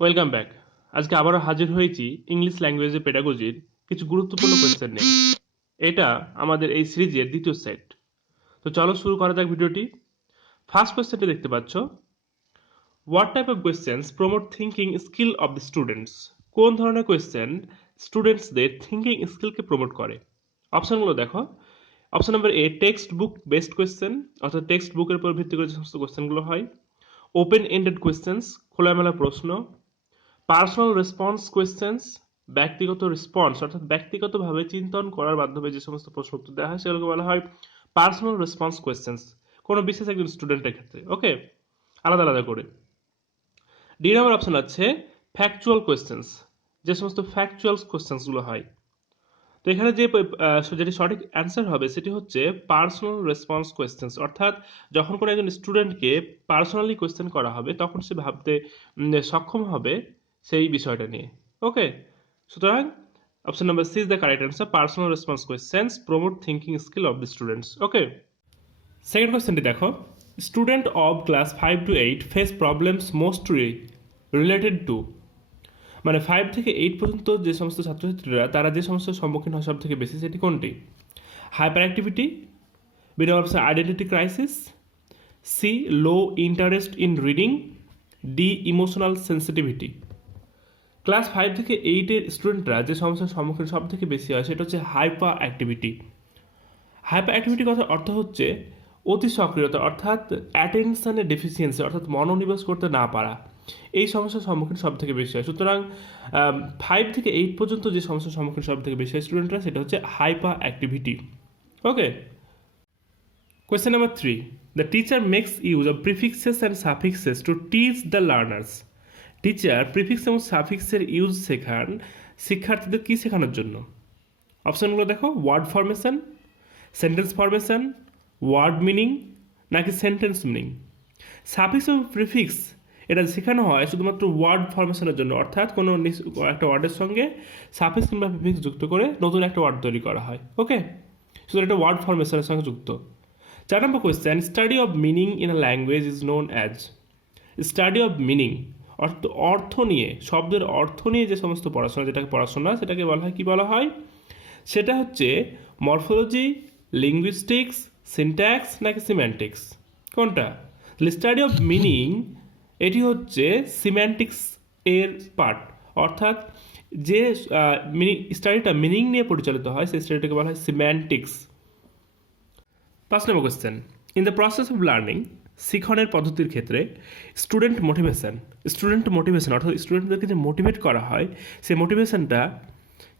Welcome back. আজকে আবারও হাজির হয়েছি ইংলিশ ল্যাঙ্গুয়েজে পেডাগজির কিছু গুরুত্বপূর্ণ কোয়েশ্চেন নিয়ে। এটা আমাদের এই সিরিজের দ্বিতীয় সেট। তো চলো শুরু করা যাক ভিডিওটি। ফার্স্ট কোয়েশ্চেনটি দেখতে পাচ্ছ, what type of questions promote thinking skill of the students? কোন ধরনের কোয়েশ্চেন স্টুডেন্টসদের থিঙ্কিং স্কিলকে প্রমোট করে? অপশনগুলো দেখো। Option number A, text book based question, অর্থাৎ টেক্সট বুকের উপর ভিত্তি করে যে সমস্ত কোয়েশ্চেনগুলো হয়। ওপেন এন্ডেড কোয়েশ্চেন্স, খোলামেলা প্রশ্ন। পার্সোনাল রেসপন্স কোয়েশ্চেন্স, ব্যক্তিগত রেসপন্স অর্থাৎ ব্যক্তিগতভাবে চিন্তন করার মাধ্যমে যে সমস্ত প্রশ্ন উত্তর দেওয়া হয় সেগুলোকে বলা হয় পার্সোনাল রেসপন্স কোয়েশ্চেন্স, কোনো বিশেষ একজন স্টুডেন্টের ক্ষেত্রে। ওকে, আলাদা আলাদা করে। ডি নম্বর অপশন আছে ফ্যাকচুয়াল কোয়েশ্চেন্স, যে সমস্ত ফ্যাকচুয়াল কোয়েশ্চেন্সগুলো হয়। তো এখানে যেটি সঠিক অ্যান্সার হবে সেটি হচ্ছে পার্সোনাল রেসপন্স কোয়েশ্চেন্স, অর্থাৎ যখন কোনো একজন স্টুডেন্টকে পার্সোনালি কোয়েশ্চেন করা হবে তখন সে ভাবতে সক্ষম হবে সেই বিষয়টা নিয়ে। ওকে, সুতরাং option number C is the correct answer, personal response questions promote thinking skill of the students. Okay, second কোয়েশ্চেনটি দেখো, student of class 5 to 8 face problems mostly related to, মানে 5 থেকে 8 পর্যন্ত যে সমস্ত ছাত্রছাত্রীরা তারা যে সমস্যার সম্মুখীন হয় সব থেকে বেশি, সেটি কোনটি? Hyperactivity, B number option identity crisis, C low interest in reading, D emotional sensitivity. Class 5 থেকে 8-এর স্টুডেন্টরা যে সমস্যার সম্মুখীন সব থেকে বেশি হয় সেটা হচ্ছে হাইপার অ্যাক্টিভিটি। হাইপার অ্যাক্টিভিটির কথা অর্থ হচ্ছে অতি সক্রিয়তা, অর্থাৎ অ্যাটেনশনের ডেফিসিয়েন্সি, অর্থাৎ মনোনিবেশ করতে না পারা। এই সমস্যার সম্মুখীন সব থেকে বেশি হয়। সুতরাং 5 থেকে 8 পর্যন্ত যে সমস্যার সম্মুখীন সব থেকে বেশি হয় স্টুডেন্টরা, সেটা হচ্ছে hyperactivity. Okay, question number 3, the teacher makes use of prefixes and suffixes to teach the learners. Teacher prefix এবং সাফিক্সের ইউজ শেখান শিক্ষার্থীদের কী শেখানোর জন্য? অপশনগুলো দেখো, word formation, sentence formation, word meaning, নাকি সেন্টেন্স মিনিং। সাফিক্স এবং প্রিফিক্স এটা শেখানো হয় শুধুমাত্র ওয়ার্ড ফরমেশনের জন্য, অর্থাৎ কোনো একটা ওয়ার্ডের সঙ্গে সাফিক্স কিংবা প্রিফিক্স যুক্ত করে নতুন একটা ওয়ার্ড তৈরি করা হয়। ওকে, শুধু একটা ওয়ার্ড ফরমেশনের সঙ্গে যুক্ত। 4 number question, study of meaning in a language is known as. Study of meaning অর্থ নিয়ে, শব্দের অর্থ নিয়ে যে সমস্ত পড়াশোনা, যেটাকে পড়াশোনা সেটাকে বলা হয়, কি বলা হয়? সেটা হচ্ছে মরফোলজি, লিঙ্গুইস্টিক্স, সিনট্যাক্স, নাকি সিম্যান্টিক্স। কোনটা? স্টাডি অফ মিনিং এটি হচ্ছে সিম্যান্টিক্স এর পার্ট, অর্থাৎ যে স্টাডিটা মিনিং নিয়ে পরিচালিত হয় সেই স্টাডিটাকে বলা হয় semantics. 5 number question, in the process of learning, শিক্ষণের পদ্ধতির ক্ষেত্রে স্টুডেন্ট মোটিভেশন অর্থাৎ স্টুডেন্টদেরকে যে মোটিভেট করা হয় সেই মোটিভেশনটা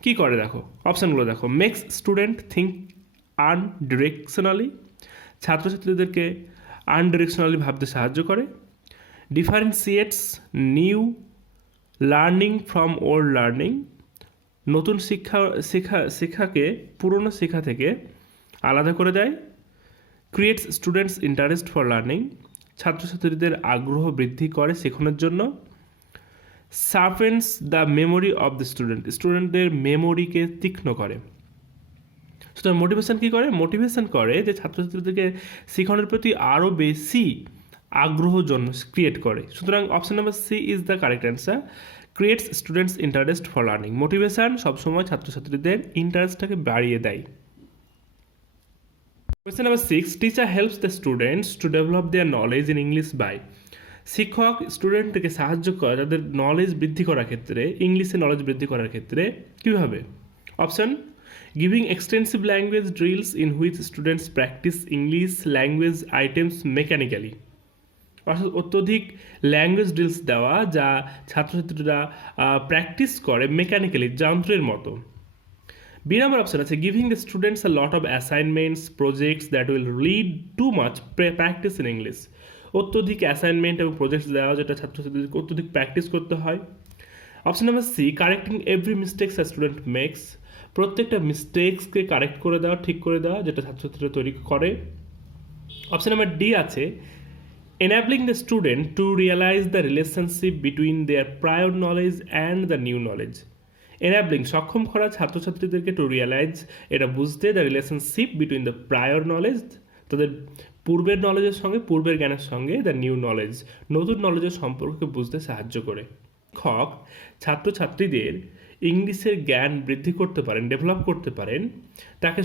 কী করে? দেখো অপশানগুলো দেখো। মেক্স স্টুডেন্ট থিঙ্ক আনডিরেকশনালি, ছাত্রছাত্রীদেরকে আনডিরেকশনালি ভাবতে সাহায্য করে। Differentiates new learning from old learning, নতুন শিক্ষাকে পুরনো শিক্ষা থেকে আলাদা করে দেয়। Creates students interest for learning, ছাত্রছাত্রীদের আগ্রহ বৃদ্ধি করে শেখানোর জন্য। শার্পেন্স দ্য মেমোরি অফ দ্য স্টুডেন্টদের মেমোরিকে তীক্ষ্ণ করে। সুতরাং মোটিভেশন কী করে? মোটিভেশন করে যে ছাত্রছাত্রীদেরকে শেখানোর প্রতি আরও বেশি আগ্রহ জন্য ক্রিয়েট করে। সুতরাং option number C is the correct answer, creates students interest for learning. Motivation সবসময় ছাত্রছাত্রীদের ইন্টারেস্টটাকে বাড়িয়ে দেয়। Question number 6, teacher helps the students to develop their knowledge in English by. শিক্ষক স্টুডেন্টকে সাহায্য করে তাদের নলেজ বৃদ্ধি করার ক্ষেত্রে, ইংলিশে নলেজ বৃদ্ধি করার ক্ষেত্রে কীভাবে? Option, giving extensive language drills in which students practice English language items mechanically, অর্থাৎ অত্যধিক ল্যাঙ্গুয়েজ ড্রিলস দেওয়া যা ছাত্রছাত্রীরা প্র্যাকটিস করে মেকানিক্যালি, যন্ত্রের মতো। বি নম্বর অপশন আছে, giving the students a lot of assignments projects that will lead to much practice in English, অত্যধিক অ্যাসাইনমেন্ট এবং প্রজেক্টস দেওয়া যেটা ছাত্রছাত্রীদেরকে অত্যধিক প্র্যাকটিস করতে হয়। Option number C, correcting every mistakes a student makes, প্রত্যেকটা মিস্টেক্সকে কারেক্ট করে দেওয়া, ঠিক করে দেওয়া, যেটা ছাত্রছাত্রীরা তৈরি করে। অপশন নাম্বার ডি আছে, enabling the student to realize the relationship between their prior knowledge and the new knowledge. enabling সক্ষম করা ছাত্রছাত্রীদেরকে টু রিয়ালাইজ, এটা বুঝতে, the relationship between the prior knowledge, তাদের পূর্বের নলেজের সঙ্গে, পূর্বের জ্ঞানের সঙ্গে, দ্য নিউ নলেজ, নতুন নলেজের সম্পর্ককে বুঝতে সাহায্য করে। খ শিক্ষক ছাত্রছাত্রীদের ইংলিশের জ্ঞান বৃদ্ধি করতে পারেন, ডেভেলপ করতে পারেন, তাদেরকে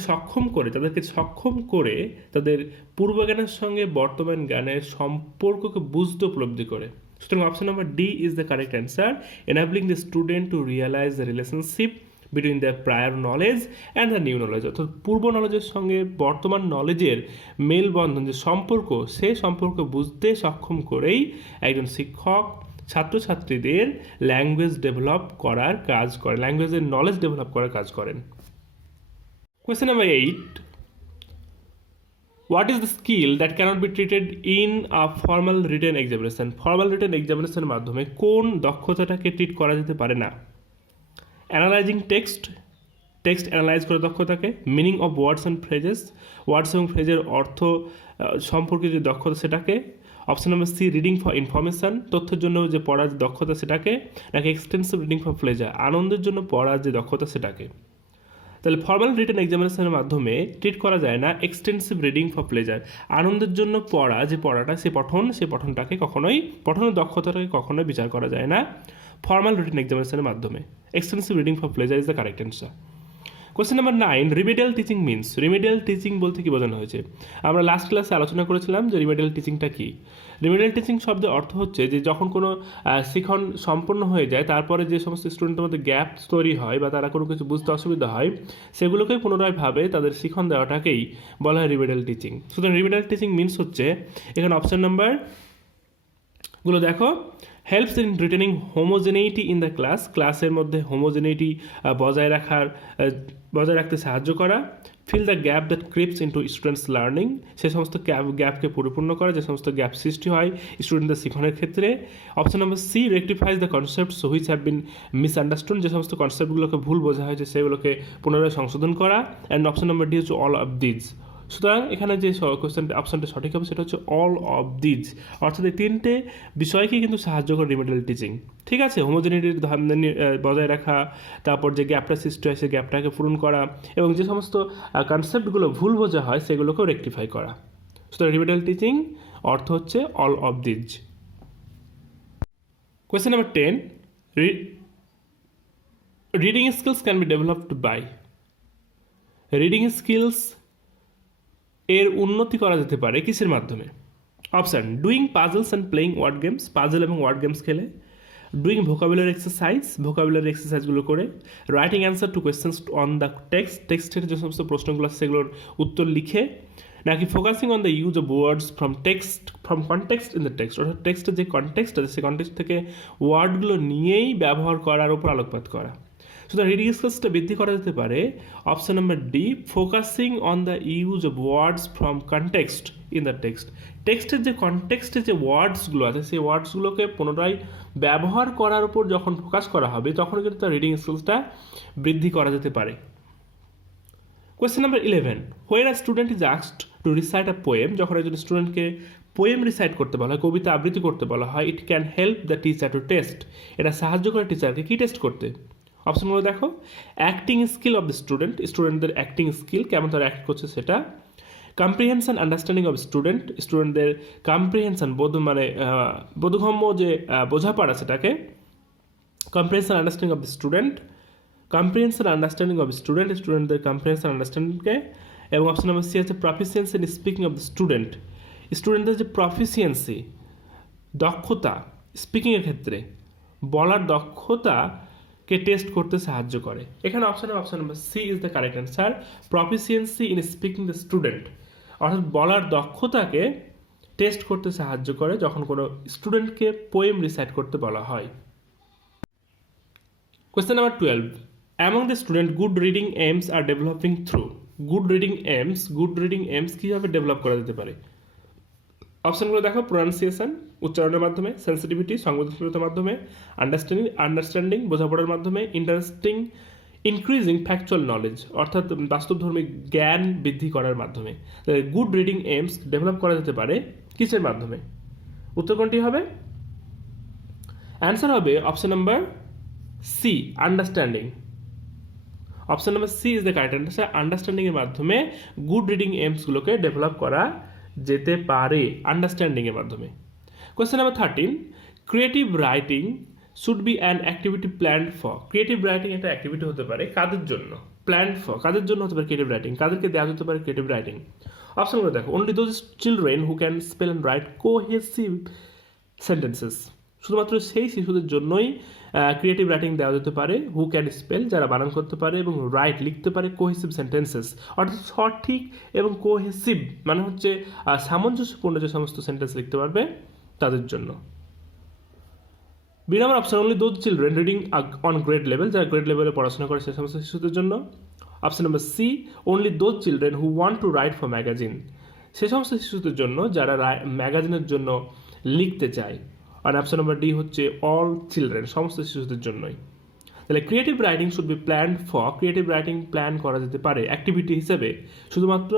সক্ষম করে তাদের পূর্বজ্ঞানের সঙ্গে বর্তমান জ্ঞানের সম্পর্ককে বুঝতে উপলব্ধি করে। সুতরাং option number D is the correct answer, enabling the student to realize the relationship between their prior knowledge and the new knowledge, অর্থাৎ পূর্ব নলেজের সঙ্গে বর্তমান নলেজের মেলবন্ধন যে সম্পর্ক, সেই সম্পর্ক বুঝতে সক্ষম করেই একজন শিক্ষক ছাত্রছাত্রীদের ল্যাঙ্গুয়েজ ডেভেলপ করার কাজ করেন, ল্যাঙ্গুয়েজের নলেজ ডেভেলপ করার কাজ করেন। Question number 8, what is the skill that cannot be treated in a formal written examination? Formal written এক্সামিনেশনের মাধ্যমে কোন দক্ষতাটাকে ট্রিট করা যেতে পারে না? অ্যানালাইজিং টেক্সট অ্যানালাইজ করার দক্ষতাকে, meaning of words and phrases, words এবং ফ্রেজের অর্থ সম্পর্কে যে দক্ষতা সেটাকে, option number C reading for information, তথ্যের জন্য যে পড়ার দক্ষতা সেটাকে, নাকি এক্সটেন্সিভ রিডিং ফর প্লেজার, আনন্দের জন্য পড়ার যে দক্ষতা সেটাকে। তাহলে ফর্মাল রিটেন এক্সামিনেশনের মাধ্যমে ট্রিট করা যায় না এক্সটেন্সিভ রিডিং ফর প্লেজার, আনন্দের জন্য পড়া যে পড়াটা, সে পঠনটাকে কখনোই, পঠনের দক্ষতাটাকে কখনোই বিচার করা যায় না ফর্মাল রিটেন এক্সামিনেশনের মাধ্যমে। Extensive reading for pleasure is the correct answer. Question number 9, remedial teaching means. Remedial teaching বলতে কী বোঝানো হয়েছে? আমরা লাস্ট ক্লাসে আলোচনা করেছিলাম যে রিমেডিয়াল টিচিংটা কী। রিমেডিয়াল টিচিং শব্দের অর্থ হচ্ছে যে যখন কোনো শিখন সম্পন্ন হয়ে যায়, তারপরে যে সমস্ত স্টুডেন্টের মধ্যে গ্যাপ তৈরি হয় বা তারা কোনো কিছু বুঝতে অসুবিধা হয়, সেগুলোকেই পুনরায়ভাবে তাদের শিখন দেওয়াটাকেই বলা হয় রিমেডিয়াল টিচিং। সুতরাং রিমেডিয়াল টিচিং মিনস হচ্ছে, এখানে অপশন নাম্বারগুলো দেখো, helps in retaining homogeneity in the class, ক্লাসের মধ্যে হোমোজেনেইটি বজায় রাখতে সাহায্য করা, fill the gap that creeps into students learning, সে সমস্ত গ্যাপকে পরিপূর্ণ করা যে সমস্ত গ্যাপ সৃষ্টি হয় স্টুডেন্টদের শিক্ষণের ক্ষেত্রে। Option number C rectifies the concepts which have been misunderstood, যে সমস্ত কনসেপ্টগুলোকে ভুল বোঝা হয়েছে সেগুলোকে পুনরায় সংশোধন করা। অ্যান্ড অপশন নাম্বার ডি হচ্ছে অল অফ দিজ। সুতরাং এখানে যে অপশনটা সঠিক হবে সেটা হচ্ছে অল অফ দিজ, অর্থাৎ এই তিনটে বিষয়কে কিন্তু সাহায্য করে রিমেডিয়াল টিচিং। ঠিক আছে, হোমোজেনিটির বজায় রাখা, তারপর যে গ্যাপটা সৃষ্টি হয় সেই গ্যাপটাকে পূরণ করা, এবং যে সমস্ত কনসেপ্টগুলো ভুল বোঝা হয় সেগুলোকেও রেকটিফাই করা। সুতরাং রিমেডিয়াল টিচিং অর্থ হচ্ছে all of these. Question number 10, reading skills can be developed by. Reading skills এর উন্নতি করা যেতে পারে কিসের মাধ্যমে? Option, doing puzzles and playing word games, puzzle এবং ওয়ার্ড গেমস খেলে, ডুইং ভোকাবুলারি এক্সারসাইজগুলো করে, writing answer to questions on the টেক্সটের যে সমস্ত প্রশ্নগুলো আছে সেগুলোর উত্তর লিখে, নাকি focusing on the use of words from context in the text, অর্থাৎ টেক্সটের যে কনটেক্সট আছে সেই কনটেক্সট থেকে ওয়ার্ডগুলো নিয়েই ব্যবহার করার উপর আলোকপাত করা। সুতরাং রিডিং স্কিলসটা বৃদ্ধি করা যেতে পারে option number D, focusing on the use of words from context in the text, টেক্সটের যে কনটেক্সটে যে ওয়ার্ডসগুলো আছে সেই ওয়ার্ডসগুলোকে পুনরায় ব্যবহার করার উপর যখন ফোকাস করা হবে তখন কিন্তু তার রিডিং স্কিলসটা বৃদ্ধি করা যেতে পারে। Question number 11, where a student is asked to recite a poem, যখন একজন স্টুডেন্টকে পোয়েম রিসাইট করতে বলা হয়, কবিতা আবৃত্তি করতে বলা হয়, it can help the teacher to test, এটা সাহায্য করে টিচারকে কি টেস্ট করতে? অপশনগুলো দেখো, অ্যাক্টিং স্কিল অফ দ্য স্টুডেন্টদের অ্যাক্টিং স্কিল, কেমন তারা অ্যাক্ট করছে সেটা, কম্প্রিহেনশন আন্ডারস্ট্যান্ডিং অফ স্টুডেন্টদের কম্প্রিহেনশন বোধগম্য যে বোঝাপড়া সেটাকে, কম্প্রিহেনশন আন্ডারস্ট্যান্ডিং অফ দ্য স্টুডেন্টদের কম্প্রিহেনশন আন্ডারস্ট্যান্ডিংকে, এবং অপশন নাম্বার সি আছে proficiency in speaking of the স্টুডেন্টদের যে প্রফিসিয়েন্সি দক্ষতা স্পিকিংয়ের ক্ষেত্রে বলার দক্ষতাকে টেস্ট করতে সাহায্য করে। এখানে option number C is the correct answer, proficiency in speaking the student, অর্থাৎ বলার দক্ষতাকে টেস্ট করতে সাহায্য করে যখন কোনো স্টুডেন্টকে পোয়েম রিসাইট করতে বলা হয়। Question number 12, among the student good reading aims are developing through. Good reading aims কীভাবে ডেভেলপ করা যেতে পারে? অপশনগুলো দেখো, প্রোনাউন্সিয়েশন উচ্চারণের মাধ্যমে, সেন্সিটিভিটি সংবেদনশীলতার মাধ্যমে, আন্ডারস্ট্যান্ডিং বোঝাপড়ার মাধ্যমে, ইনক্রিজিং ফ্যাকচুয়াল নলেজ অর্থাৎ বাস্তবধর্মী জ্ঞান বৃদ্ধি করার মাধ্যমে। গুড রিডিং এইমস ডেভেলপ করা যেতে পারে কিসের মাধ্যমে? উত্তর কোনটি হবে? অ্যান্সার হবে option number C, understanding. Option number C is the correct answer, আন্ডারস্ট্যান্ডিংয়ের মাধ্যমে গুড রিডিং এইমসগুলোকে ডেভেলপ করা যেতে পারে আন্ডারস্ট্যান্ডিংয়ের মাধ্যমে। Question number 13, creative writing should be an activity planned for. Creative writing একটা অ্যাক্টিভিটি হতে পারে কাদের জন্য? প্ল্যান্ড ফর, কাদের জন্য হতে পারে ক্রিয়েটিভ রাইটিং? কাদেরকে দেওয়া যেতে পারে ক্রিয়েটিভ রাইটিং? অপশনগুলো দেখো। Only those children who can spell and right cohesive sentences. শুধুমাত্র সেই শিশুদের জন্যই ক্রিয়েটিভ রাইটিং দেওয়া যেতে পারে হু ক্যান স্পেল, যারা বানান করতে পারে এবং রাইট লিখতে পারে কোহেসিভ সেন্টেন্সেস, অর্থাৎ সঠিক এবং কোহেসিভ মানে হচ্ছে সামঞ্জস্যপূর্ণ যে সমস্ত সেন্টেন্স লিখতে পারবে তাদের জন্য। B number option only those children reading on grade level, যারা গ্রেড লেভেলে পড়াশোনা করে সে সমস্ত শিশুদের জন্য। Option number C only those children who want to write for magazine, সে সমস্ত শিশুদের জন্য যারা ম্যাগাজিনের জন্য লিখতে চায়। আর অপশন নাম্বার ডি হচ্ছে অল চিলড্রেন, সমস্ত শিশুদের জন্যই। তাহলে creative writing should be planned for, creative writing plan করা যেতে পারে অ্যাক্টিভিটি হিসেবে শুধুমাত্র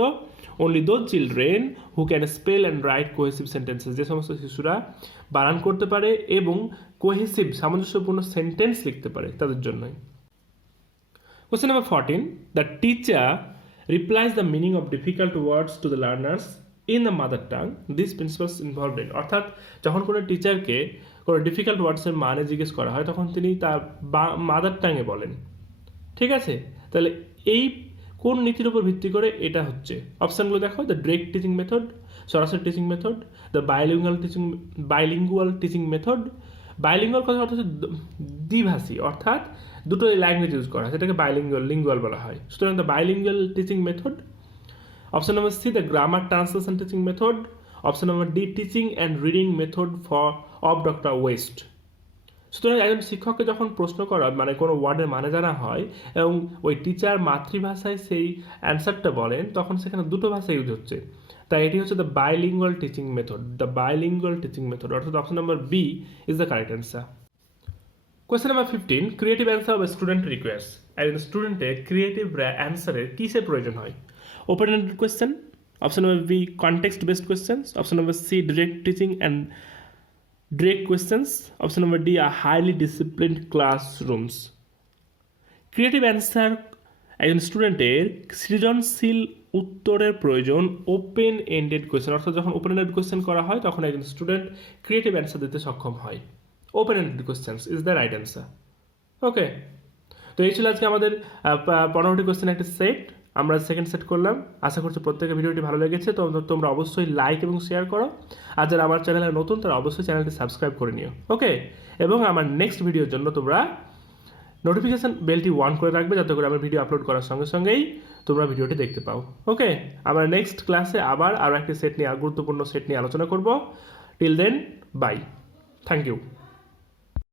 only those children who can spell and right cohesive sentences, যে সমস্ত শিশুরা বানান করতে পারে এবং কোহেসিভ সামঞ্জস্যপূর্ণ সেন্টেন্স লিখতে পারে তাদের জন্যই। Question number 14. The teacher replies the meaning of difficult words to the learners in the mother tongue. These principles involved in, অর্থাৎ যখন কোনো টিচারকে কোনো ডিফিকাল্ট ওয়ার্ডসের মানে জিজ্ঞেস করা হয় তখন তিনি তার মাদার টাঙে বলেন। ঠিক আছে, তাহলে এই কোন নীতির উপর ভিত্তি করে এটা হচ্ছে? অপশানগুলো দেখো। দ্য ডিরেক্ট টিচিং মেথড, সরাসরি teaching method, the bilingual teaching method. Bilingual কথা অর্থাৎ দ্বিভাষী, অর্থাৎ দুটো ল্যাঙ্গুয়েজ ইউজ করা হয়, সেটাকে লিঙ্গুয়াল বলা হয়। সুতরাং the bilingual teaching method. Option number C the grammar translation teaching method. Option number D teaching and reading method of doctor West. সুতরাং একজন শিক্ষককে যখন প্রশ্ন করা মানে কোনো ওয়ার্ডের মানে জানা হয় এবং ওই টিচার মাতৃভাষায় সেই অ্যান্সারটা বলেন তখন সেখানে দুটো ভাষা ইউজ হচ্ছে, তাই এটি হচ্ছে the bilingual teaching method, the bilingual teaching method, অর্থাৎ option number B is the correct answer. Question number 15. Creative answer of student request. একজন স্টুডেন্টের ক্রিয়েটিভ অ্যান্সারের কিসের প্রয়োজন হয়? Open ended question. Option number B context based questions. Option number C direct teaching and direct questions. Option number D are highly disciplined classrooms. Creative answer একজন স্টুডেন্টের সৃজনশীল উত্তরের প্রয়োজন ওপেন এন্ডেড কোয়েশ্চেন, অর্থাৎ যখন ওপেন এন্ডেড কোয়েশ্চেন করা হয় তখন একজন স্টুডেন্ট ক্রিয়েটিভ অ্যান্সার দিতে সক্ষম হয়। Open ended questions is the right answer. Okay, তো এই ছিল আজকে আমাদের 15টি কোয়েশ্চেন একটা সেট। আমরা সেকেন্ড সেট করলাম। আশা করছি প্রত্যেকের ভিডিওটি ভালো লেগেছে। তো তোমরা অবশ্যই লাইক এবং শেয়ার করো, আর যারা আমার চ্যানেলে নতুন তারা অবশ্যই চ্যানেলটি সাবস্ক্রাইব করে নিও। ওকে, এবং আমার নেক্সট ভিডিওর জন্য তোমরা নোটিফিকেশান বেলটি অন করে রাখবে যাতে করে আমার ভিডিও আপলোড করার সঙ্গে সঙ্গেই তোমরা ভিডিওটি দেখতে পাও। ওকে, আমরা নেক্সট ক্লাসে আবার আরও একটি সেট নিয়ে গুরুত্বপূর্ণ সেট নিয়ে আলোচনা করব। Till then, bye, thank you.